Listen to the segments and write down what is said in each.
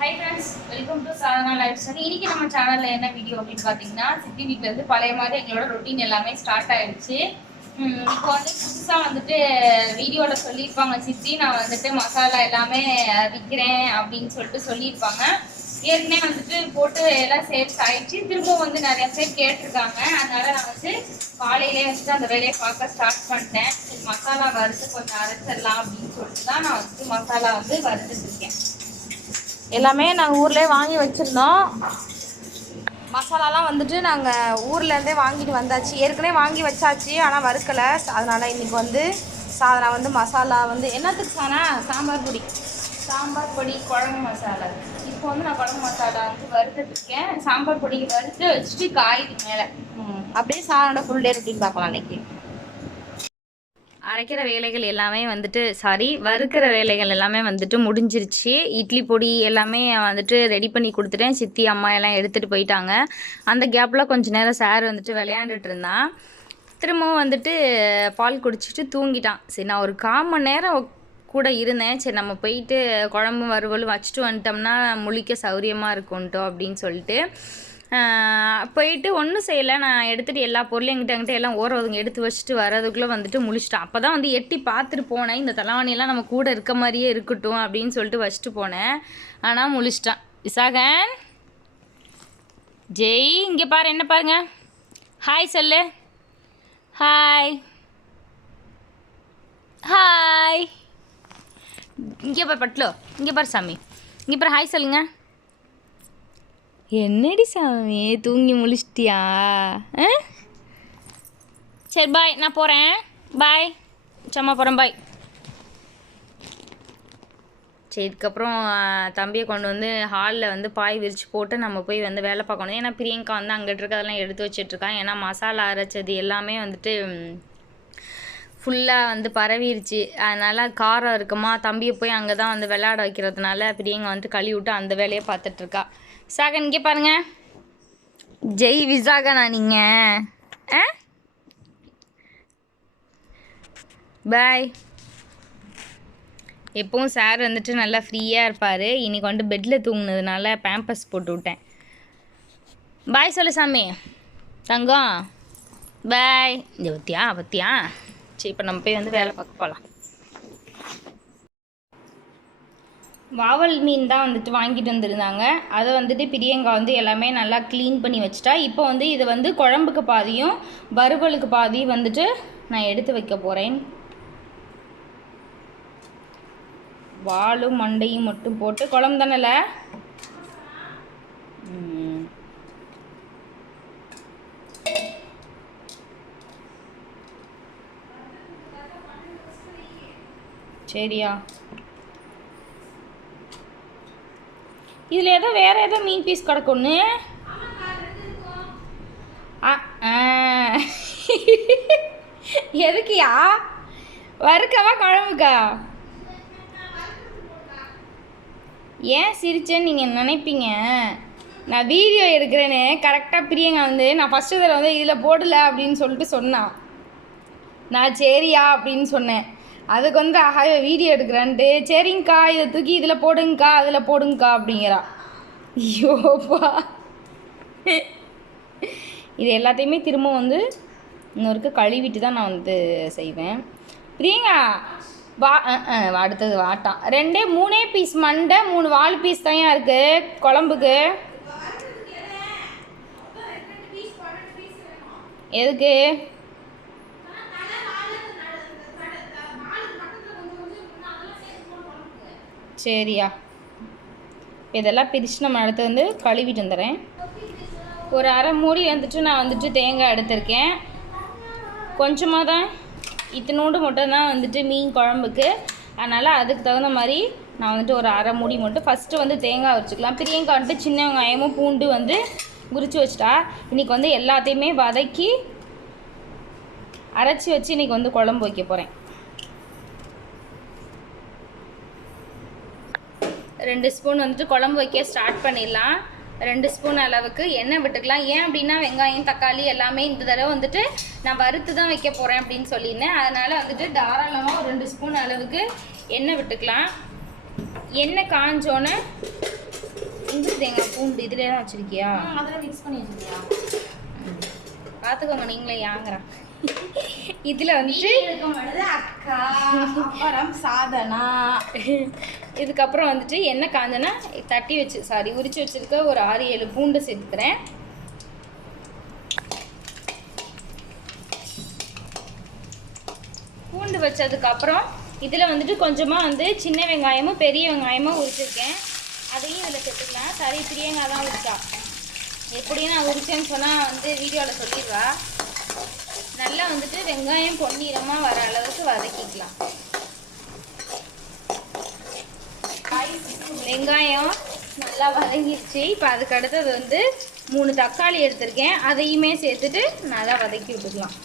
Hi friends welcome to Sadhana life style இன்னைக்கு நம்ம சேனல்ல என்ன வீடியோ அப்படின்னு பார்த்தீங்கன்னா சிட்டி வீட்ல இருந்து பழைய மாதிரி எங்களோட ரொட்டீன் எல்லாமே ஸ்டார்ட் ஆயிடுச்சு. இப்போ வந்து புதுசா வந்துட்டு வீடியோல சொல்லியிருப்பாங்க சித்தி நான் வந்துட்டு மசாலா எல்லாமே விற்கிறேன் அப்படின்னு சொல்லிட்டு சொல்லியிருப்பாங்க. ஏற்கனவே வந்துட்டு போட்டு எல்லாம் சேல்ஸ் ஆயிடுச்சு. திரும்பவும் வந்து நிறைய பேர் கேட்டிருக்காங்க. அதனால நான் வந்து காலையிலே வந்துட்டு அந்த வேலையை பார்க்க ஸ்டார்ட் பண்ணிட்டேன். மசாலா வறுத்து கொஞ்சம் அரைச்சிடலாம் அப்படின்னு சொல்லிட்டு தான் நான் வந்துட்டு மசாலா வந்து வறுத்துட்டு இருக்கேன். எல்லாமே நாங்கள் ஊர்லேயே வாங்கி வச்சுருந்தோம். மசாலாலாம் வந்துட்டு நாங்கள் ஊர்லேருந்தே வாங்கிட்டு வந்தாச்சு. ஏற்கனவே வாங்கி வச்சாச்சு ஆனால் வறுக்கலை. அதனால் இன்றைக்கி வந்து சாதனா வந்து மசாலா வந்து என்னத்துக்கு சானா சாம்பார் பொடி. சாம்பார் பொடி குழம்பு மசாலா. இப்போ வந்து நான் குழம்பு மசாலா வந்து வறுத்துட்டு இருக்கேன். சாம்பார் பொடி வறுத்து வச்சுட்டு காயுது மேலே. அப்படியே சாதனோட ஃபுல் டே ரொட்டீன் பார்க்கலாம் இன்னைக்கு. அரைக்கிற வேலைகள் எல்லாமே வந்துட்டு சாரி வறுக்கிற வேலைகள் எல்லாமே வந்துட்டு முடிஞ்சிருச்சு. இட்லி பொடி எல்லாமே வந்துட்டு ரெடி பண்ணி கொடுத்துட்டேன். சித்தி அம்மா எல்லாம் எடுத்துகிட்டு போயிட்டாங்க. அந்த கேப்பில் கொஞ்ச நேரம் சார் வந்துட்டு விளையாண்டுட்டு இருந்தான். திரும்பவும் வந்துட்டு பால் குடிச்சிட்டு தூங்கிட்டான். சரி நான் ஒரு கால் மணி நேரம் கூட இருந்தேன். சரி நம்ம போயிட்டு குழம்பு வறுவலும் வச்சுட்டு வந்துட்டோம்னா முழிக்க சௌரியமாக இருக்கும்ட்டோம் அப்படின்னு சொல்லிட்டு போயிட்டு ஒன்றும் செய்யலை. நான் எடுத்துகிட்டு எல்லா பொருளையும் எங்கிட்ட எங்கிட்ட எல்லாம் ஓர எடுத்து வச்சுட்டு வர்றதுக்குள்ளே வந்துட்டு முழிச்சிட்டேன். அப்போ தான் வந்து எட்டி பார்த்துட்டு போனேன். இந்த தலைவாணியெல்லாம் நம்ம கூட இருக்க மாதிரியே இருக்கட்டும் அப்படின்னு சொல்லிட்டு வச்சுட்டு போனேன். ஆனால் முழிச்சிட்டான். விசாகன்? ஜெய் இங்கே பாரு என்ன பாருங்க? ஹாய் சொல்லு. ஹாய் ஹாய் இங்கே பாரு பட்லோ இங்கே பாரு சாமி. இங்கே பாரு ஹாய் சொல்லுங்கள் என்னடி சாமி? தூங்கி முழிச்சிட்டியா? ஆ? சரி பாய் நான் போகிறேன் பாய் சும்மா போகிறேன் பாய் சரி இதுக்கப்புறம் தம்பியை கொண்டு வந்து ஹாலில் வந்து பாய் விரித்து போட்டு நம்ம போய் வந்து வேலை பார்க்கணும். ஏன்னா பிரியங்கா வந்து அங்கிட்டு இருக்கிறதெல்லாம் எடுத்து வச்சிட்ருக்கான். ஏன்னா மசாலா அரைச்சது எல்லாமே வந்துட்டு ஃபுல்லாக வந்து பரவிருச்சு. அதனால் காரம் இருக்குமா? தம்பியை போய் அங்கே தான் வந்து விளையாட வைக்கிறதுனால பிரியங்கா வந்துட்டு கழுவி விட்டு அந்த வேலையை பார்த்துட்ருக்கா விசாகன் இங்கே பாருங்க. ஜெய் விசாகனா நீங்கள் ஆ? பாய் எப்பவும் சார் வந்துட்டு நல்லா ஃப்ரீயாக இருப்பார். இன்னைக்கு வந்து பெட்டில் தூங்குனதுனால பேம்பஸ் போட்டு விட்டேன். பாய் சொல்லு சாமி. தங்கம். பாய் இந்த பத்தியா? பத்தியா? சரி இப்போ நம்ம போய் வந்து வேலை பார்க்க போகலாம் வாவல் மீன் தான் வந்துட்டு வாங்கிட்டு வந்திருந்தாங்க. அதை வந்துட்டு பிரியங்கா வந்து எல்லாமே நல்லா க்ளீன் பண்ணி வச்சுட்டா. இப்போ வந்து இதை வந்து குழம்புக்கு பாதியும் வறுவலுக்கு பாதியும் வந்துட்டு நான் எடுத்து வைக்க போகிறேன் வாலும் மண்டையும் மட்டும் போட்டு குழம்பு தானேல? சரியா? இதில் ஏதோ வேற ஏதோ மீன் பீஸ் கிடக்குன்னு எதுக்கியா வறுக்கவா குழம்புக்கா? ஏன் சிரிச்சேன்னு நீங்கள் நினைப்பீங்க? நான் வீடியோ எடுக்கிறேன்னு கரெக்டாக பிரியங்க வந்து நான் ஃபஸ்ட்டு இதில் வந்து இதில் போடலை அப்படின்னு சொல்லிட்டு சொன்னான் நான் சரியா அப்படின்னு சொன்னேன். அதுக்கு வந்து ஆஹா வீடியோ எடுக்கிறேன்ட்டு. சரிங்கக்கா இதை தூக்கி இதில் போடுங்கக்கா அதில் போடுங்கக்கா அப்படிங்கிறா. ஐயோப்பா இது எல்லாத்தையுமே திரும்ப வந்து இன்னொருக்கு கழுவிட்டு தான் நான் வந்து செய்வேன். பிரியங்கா வா அடுத்தது வாட்டான் ரெண்டே மூணே பீஸ் மண்டை மூணு வால் பீஸ் தான் இருக்குது குழம்புக்கு. எதுக்கு? சரியா. இதெல்லாம் பிரித்து நம்ம அடுத்து வந்து கழுவிட்டு வந்துடுறேன். ஒரு அரை மூடி வந்துட்டு நான் வந்துட்டு தேங்காய் எடுத்திருக்கேன். கொஞ்சமாக தான் இத்தனோண்டு மட்டும் தான் வந்துட்டு மீன் குழம்புக்கு. அதனால் அதுக்கு தகுந்த மாதிரி நான் வந்துட்டு ஒரு அரை மூடி மட்டும் ஃபஸ்ட்டு வந்து தேங்காய் வச்சுக்கலாம். பிரியங்கா வந்துட்டு சின்ன வெங்காயமும் பூண்டு வந்து உரிச்சு வச்சிட்டா. இன்றைக்கி வந்து எல்லாத்தையுமே வதக்கி அரைச்சி வச்சு இன்றைக்கி வந்து குழம்பு வைக்க போகிறேன் ரெண்டு ஸ்பூன் வந்துட்டு குழம்பு வைக்க ஸ்டார்ட் பண்ணிடலாம். ரெண்டு ஸ்பூன் அளவுக்கு எண்ணெய் விட்டுக்கலாம். ஏன் அப்படின்னா வெங்காயம் தக்காளி எல்லாமே இந்த தடவை வந்துட்டு நான் வறுத்து தான் வைக்க போகிறேன் அப்படின்னு சொல்லியிருந்தேன். அதனால் வந்துட்டு தாராளமாக ஒரு ரெண்டு ஸ்பூன் அளவுக்கு எண்ணெய் விட்டுக்கலாம். எண்ணெய் காஞ்சோன்னே இந்து தேங்காய் பூண்டு இதுலேயே தான் வச்சுருக்கியா? அதில் மிக்ஸ் பண்ணி வச்சுருக்கியா? பார்த்துக்கோங்க நீங்களே யாங்கிறா. இதில் வந்துட்டு அக்கா சாதனா. இதுக்கப்புறம் வந்துட்டு என்ன காஞ்சனா தட்டி வச்சு சாரி உரிச்சு வச்சிருக்க ஒரு ஆறு ஏழு பூண்டு சேர்த்துக்கிறேன். பூண்டு வச்சதுக்கப்புறம் இதில் வந்துட்டு கொஞ்சமாக வந்து சின்ன வெங்காயமும் பெரிய வெங்காயமும் உரிச்சிருக்கேன். அதையும் இதில் சேர்த்துக்கலாம். சரி பிரியங்காய் தான் உரிச்சா? எப்படியும் நான் உரிச்சேன்னு சொன்னால் வந்து வீடியோவில் சொல்லிடுவா நல்லா வந்துட்டு வெங்காயம் பொன்னிறமாக வர அளவுக்கு வதக்கிக்கலாம். வெங்காயம் நல்லா வதங்கிடுச்சு இப்போ அதுக்கு அடுத்தது வந்து மூணு தக்காளி எடுத்திருக்கேன். அதையுமே சேர்த்துட்டு நல்லா வதக்கி விட்டுக்கலாம்.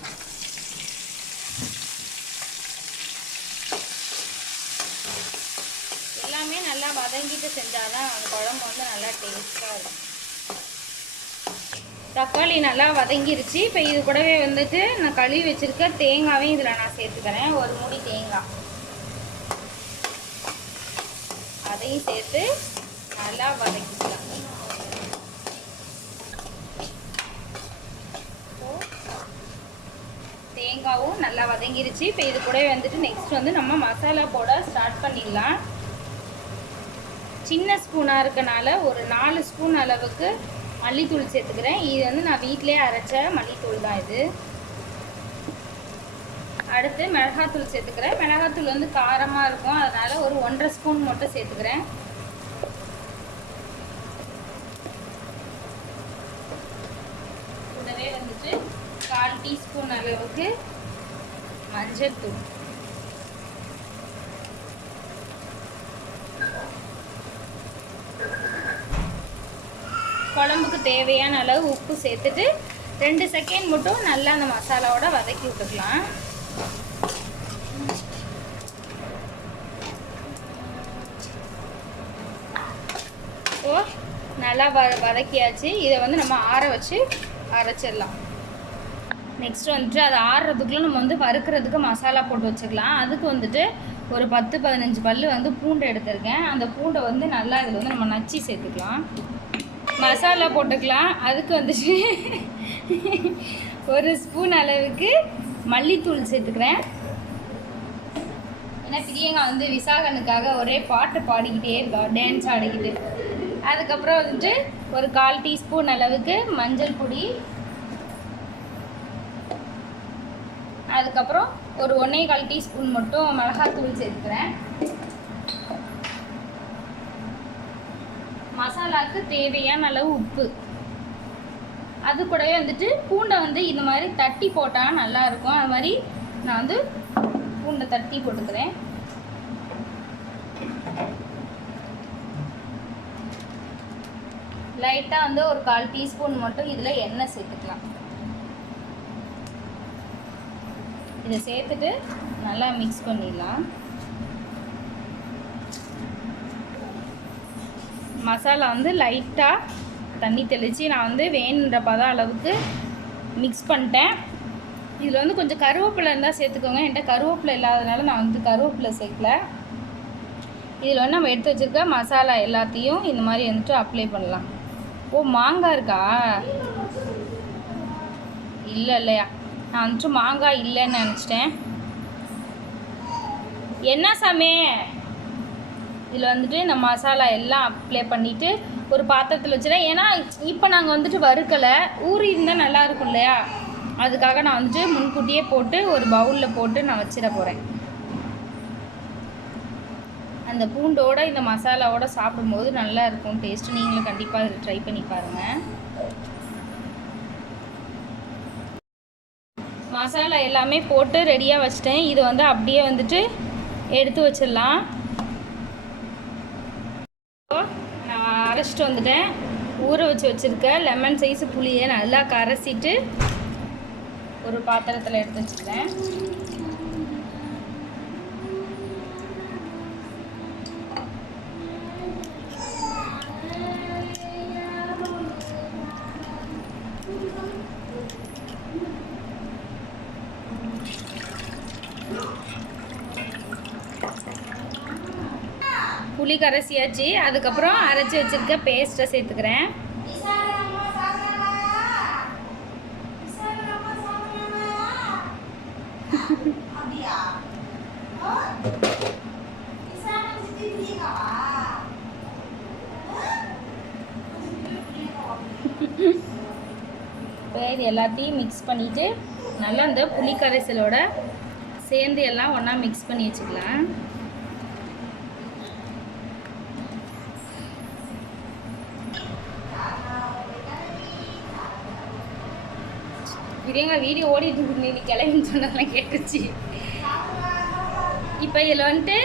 எல்லாமே நல்லா வதங்கிட்டு செஞ்சாதான் அந்த குழம்பு வந்து நல்லா டேஸ்ட்டாக இருக்கும். தக்காளி நல்லா வதங்கிருச்சு. இப்போ இது கூடவே வந்துட்டு நான் கழுவி வச்சிருக்க தேங்காவையும் இதில் நான் சேர்த்துக்கிறேன். ஒரு மூடி தேங்காய். அதையும் சேர்த்து நல்லா வதக்கிக்கலாம். தேங்காவும் நல்லா வதங்கிருச்சு. இப்போ இது கூட வந்துட்டு நெக்ஸ்ட் வந்து நம்ம மசாலா போட ஸ்டார்ட் பண்ணிடலாம். சின்ன ஸ்பூனாக இருக்கனால ஒரு நாலு ஸ்பூன் அளவுக்கு மல்லித்தூள் சேர்த்துக்கிறேன். இது வந்து நான் வீட்டிலே அரைச்ச மல்லித்தூள் தான் இது. அடுத்து மிளகாத்தூள் சேர்த்துக்கிறேன். மிளகாத்தூள் வந்து காரமாக இருக்கும். அதனால் ஒரு ஒன்றரை ஸ்பூன் மட்டும் சேர்த்துக்கிறேன். கூடவே வந்துட்டு கால் டீஸ்பூன் அளவுக்கு மஞ்சள் தூள். குழம்புக்கு தேவையான அளவு உப்பு சேர்த்துட்டு ரெண்டு செகண்ட் மட்டும் நல்லா அந்த மசாலாவோட வதக்கி விட்டுக்கலாம் இப்போ நல்லா வ வதக்கியாச்சு. இதை வந்து நம்ம ஆற வச்சு அரைச்சிடலாம். நெக்ஸ்ட் வந்துட்டு அது ஆறுறதுக்குள்ளே நம்ம வந்து வறுக்கிறதுக்கு மசாலா போட்டு வச்சுக்கலாம். அதுக்கு வந்துட்டு ஒரு பத்து பதினஞ்சு பல்லு வந்து பூண்டை எடுத்திருக்கேன். அந்த பூண்டை வந்து நல்லா இதில் வந்து நம்ம நச்சு சேர்த்துக்கலாம். மசாலா போட்டுக்கலாம். அதுக்கு வந்துட்டு ஒரு ஸ்பூன் அளவுக்கு மல்லித்தூள் சேர்த்துக்கிறேன். ஏன்னா பிரியங்கா வந்து விசாகனுக்காக ஒரே பாட்டு பாடிக்கிட்டே இருக்கா. டான்ஸ் ஆடிக்கிட்டு. அதுக்கப்புறம் வந்துட்டு ஒரு கால் டீஸ்பூன் அளவுக்கு மஞ்சள் பொடி. அதுக்கப்புறம் ஒரு ஒன்றே கால் டீஸ்பூன் மட்டும் மிளகாத்தூள் சேர்த்துக்கிறேன். மசாலாவுக்கு தேவையான அளவு உப்பு. அது கூடவே வந்துட்டு பூண்டை வந்து இந்த மாதிரி தட்டி போட்டால் நல்லா இருக்கும். அது மாதிரி நான் வந்து பூண்டை தட்டி போட்டுக்கிறேன். லைட்டாக வந்து ஒரு கால் டீஸ்பூன் மட்டும் இதில் எண்ணெய் சேர்த்துக்கலாம். இதை சேர்த்துட்டு நல்லா மிக்ஸ் பண்ணிடலாம். மசாலா வந்து லைட்டாக தண்ணி தெளித்து நான் வந்து வேணுன்ற பதம் அளவுக்கு மிக்ஸ் பண்ணிட்டேன். இதில் வந்து கொஞ்சம் கருவேப்பிலை இருந்தால் சேர்த்துக்கோங்க. என்கிட்ட கருவேப்பிலை இல்லாதனால நான் வந்து கருவேப்பிலை சேர்க்கல. இதில் வந்து நம்ம எடுத்து வச்சுருக்க மசாலா எல்லாத்தையும் இந்த மாதிரி வந்துட்டு அப்ளை பண்ணலாம். ஓ மாங்காய் இருக்கா? இல்லை இல்லையா. நான் வந்துட்டு மாங்காய் இல்லைன்னு நினச்சிட்டேன். என்ன சாமி? இதில் வந்துட்டு இந்த மசாலா எல்லாம் அப்ளை பண்ணிவிட்டு ஒரு பாத்திரத்தில் வச்சுட்டேன். ஏன்னா இப்போ நாங்கள் வந்துட்டு வறுக்கலை. ஊறி இருந்தால் நல்லா இருக்கும் இல்லையா? அதுக்காக நான் வந்துட்டு முன்கூட்டியே போட்டு ஒரு பவுலில் போட்டு நான் வச்சிட போகிறேன் அந்த பூண்டோட இந்த மசாலாவோட சாப்பிடும்போது நல்லா இருக்கும். டேஸ்ட்டு நீங்களும் கண்டிப்பாக இதில் ட்ரை பண்ணி பாருங்கள் மசாலா எல்லாமே போட்டு ரெடியாக வச்சிட்டேன். இது வந்து அப்படியே வந்துட்டு எடுத்து வச்சிடலாம். நான் அரைச்சிட்டு வந்துட்டேன். ஊற வச்சு வச்சுருக்க லெமன் சைஸ் புளியை நல்லா கரைச்சிட்டு ஒரு பாத்திரத்தில் எடுத்து வச்சுருக்கேன். புளி கரைசியாச்சு அதுக்கப்புறம் அரைச்சி வச்சிருக்க பேஸ்ட்டை சேர்த்துக்கிறேன். இப்போ இது எல்லாத்தையும் மிக்ஸ் பண்ணிவிட்டு நல்லா இந்த புளி கரைசலோட சேர்ந்து எல்லாம் ஒன்றா மிக்ஸ் பண்ணி வச்சுக்கலாம். பிரியங்கா வீடியோ ஓடிட்டு இருக்கு நீ கிளம்பின்னு சொன்னதெல்லாம் கேட்டுச்சு. இப்போ இதில் வந்துட்டு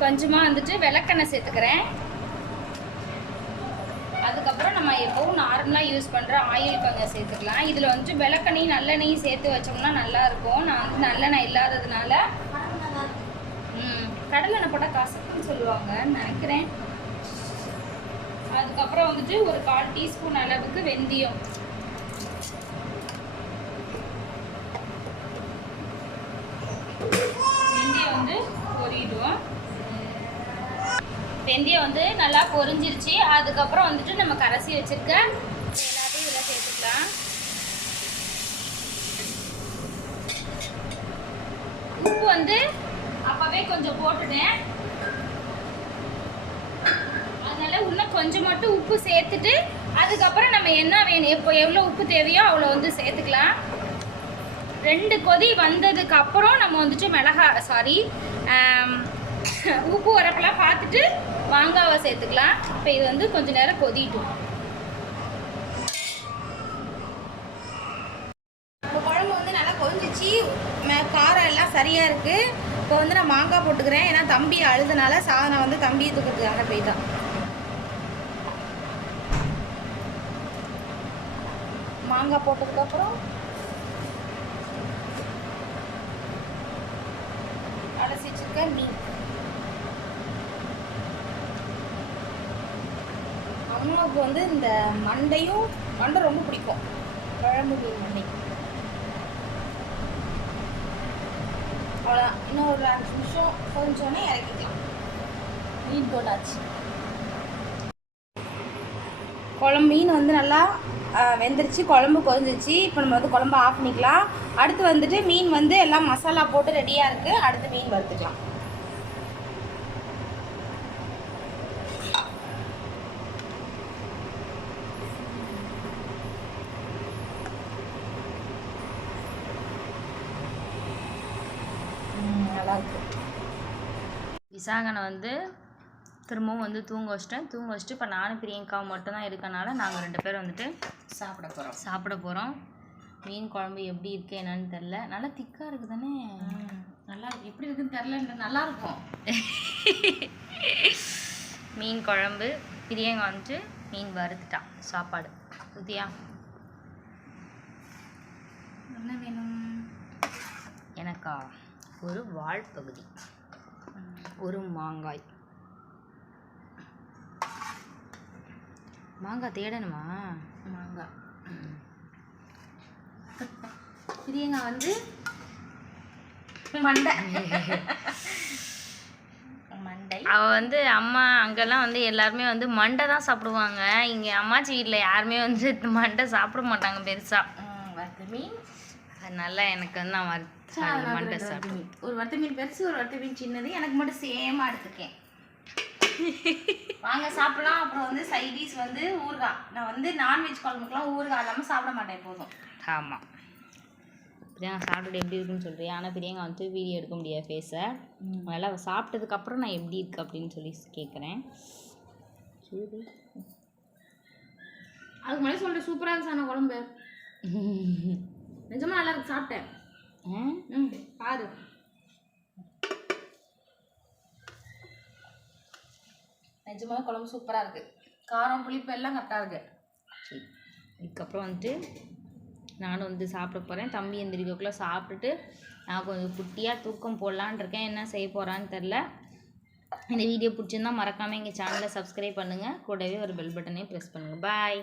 கொஞ்சமாக வந்துட்டு விளக்கெண்ணெய் சேர்த்துக்கிறேன். அதுக்கப்புறம் நம்ம எப்பவும் நார்மலாக யூஸ் பண்ணுற ஆயில் கொஞ்சம் சேர்த்துக்கலாம். இதில் வந்துட்டு விளக்கெண்ணையும் நல்லெண்ணையும் சேர்த்து வச்சோம்னா நல்லா இருக்கும். நான் வந்து நல்லெண்ணெய் இல்லாததுனால கடலெண்ணெய் போட்டால் காசுக்குன்னு சொல்லுவாங்க நினைக்கிறேன். அதுக்கப்புறம் வந்துட்டு ஒரு கால் டீஸ்பூன் அளவுக்கு வெந்தயம் வெந்தயம் வந்து பொரியிடுவோம். வெந்தயம் வந்து நல்லா பொரிஞ்சிருச்சு. அதுக்கப்புறம் வந்துட்டு நம்ம கரைசி வச்சிருக்க எல்லாத்தையும் இதில் சேர்த்துக்கலாம். உப்பு வந்து அப்பவே கொஞ்சம் போட்டுட்டேன். அதனால இன்னும் கொஞ்சம் மட்டும் உப்பு சேர்த்துட்டு அதுக்கப்புறம் நம்ம என்ன வேணும் எப்போ எவ்வளோ உப்பு தேவையோ அவ்வளோ வந்து சேர்த்துக்கலாம். ரெண்டு கொதி வந்ததுக்கு அப்புறம் நம்ம வந்துட்டு மிளகா சாரி உப்பு உரப்பெல்லாம் பார்த்துட்டு மாங்காவை சேர்த்துக்கலாம். இப்போ இது வந்து கொஞ்ச நேரம் கொதிட்டும். இப்போ குழம்பு வந்து நல்லா கொதிஞ்சிச்சு. காரம் எல்லாம் சரியாக இருக்குது இப்போ வந்து நான் மாங்காய் போட்டுக்கிறேன். ஏன்னா தம்பி அழுதுனால சாதனை வந்து தம்பியை தூக்கிறதுக்காக போயிட்டான் மாங்காய் போட்டதுக்கப்புறம் அலசி வச்சிருக்க அம்மாவுக்கு வந்து இந்த மண்டையும் மண்டை ரொம்ப பிடிக்கும். குழம்பு மீன் மண்டை. அவ்வளோதான் இன்னும் ஒரு அஞ்சு நிமிஷம் கொஞ்சோடனே இறக்கிக்கலாம். மீன் போட்டாச்சு குழம்பு மீன் வந்து நல்லா வெந்துருச்சு குழம்பு கொதிஞ்சிச்சு இப்போ நம்ம வந்து குழம்பு ஆஃப் பண்ணிக்கலாம். அடுத்து வந்துட்டு மீன் வந்து எல்லாம் மசாலா போட்டு ரெடியாக இருக்குது அடுத்து மீன் வறுத்துக்கலாம். நல்லா விசாகனை வந்து திரும்பவும் வந்து தூங்க வச்சிட்டேன். தூங்க வச்சுட்டு இப்போ நானும் பிரியங்காவும் மட்டும்தான் இருக்கனால நாங்கள் ரெண்டு பேரும் வந்துட்டு சாப்பிட போகிறோம் சாப்பிட போகிறோம் மீன் குழம்பு எப்படி இருக்கு என்னன்னு தெரில நல்லா திக்காக இருக்குது தானே நல்லா இருக்கு. எப்படி இருக்குன்னு தெரில நல்லா இருக்கும். மீன் குழம்பு பிரியங்கா வந்துட்டு மீன் வறுத்துட்டான் சாப்பாடு. சுத்தியா? என்ன வேணும்? எனக்கா ஒரு வால் பகுதி. ஒரு மாங்காய். மாங்காய் தேடணுமா? மாங்காய் பிரியங்கா வந்து? மண்டை. மண்டை. அவள் வந்து அம்மா அங்கெல்லாம் வந்து எல்லாருமே வந்து மண்டை தான் சாப்பிடுவாங்க. இங்கே அம்மாச்சி வீட்டில் யாருமே வந்து மண்டை சாப்பிட மாட்டாங்க பெருசாக மீன். அதனால எனக்கு வந்து நான் மண்டை மீன். ஒரு வறுத்த மீன் பெருசு ஒரு வறுத்த மீன் சின்னது. எனக்கு மட்டும் சேமா எடுத்துக்கேன் வாங்க சாப்பிடலாம். அப்புறம் வந்து சைடிஷ் வந்து ஊறுகாய். நான் வந்து நான்வெஜ் குழம்புக்குலாம் ஊறுகாய் இல்லாமல் சாப்பிட மாட்டேன் போதும் ஆமாம் பிரியங்கா சாப்பிட்டுட்டு எப்படி இருக்குன்னு சொல்கிறேன் ஆனால் பிரியங்கா வந்து வீடியோ எடுக்க முடியாது ஃபேஸை அதனால் அவள் சாப்பிட்டதுக்கப்புறம் நான் எப்படி இருக்கு அப்படின்னு சொல்லி கேட்குறேன் அதுக்கு முன்னாடி சொல்கிறேன் சூப்பராக இருக்கு சார் குழம்பு. நிஜமா நல்லா இருக்கு சாப்பிட்டேன். பாரு. நிஜமாக குழம்பு சூப்பராக இருக்குது காரம் புளிப்பு எல்லாம் கரெக்டாக இருக்குது சரி. இதுக்கப்புறம் வந்துட்டு நானும் வந்து சாப்பிட போகிறேன் தம்பி எந்திரிக்கக்குள்ளே சாப்பிட்டுட்டு நான் கொஞ்சம் குட்டியாக தூக்கம் போடலான்னு இருக்கேன். என்ன செய்ய போகிறான்னு தெரில இந்த வீடியோ பிடிச்சிருந்தா மறக்காமல் எங்கள் சேனலை சப்ஸ்கிரைப் பண்ணுங்கள் கூடவே ஒரு பெல் பட்டனையும் ப்ரெஸ் பண்ணுங்கள் பாய்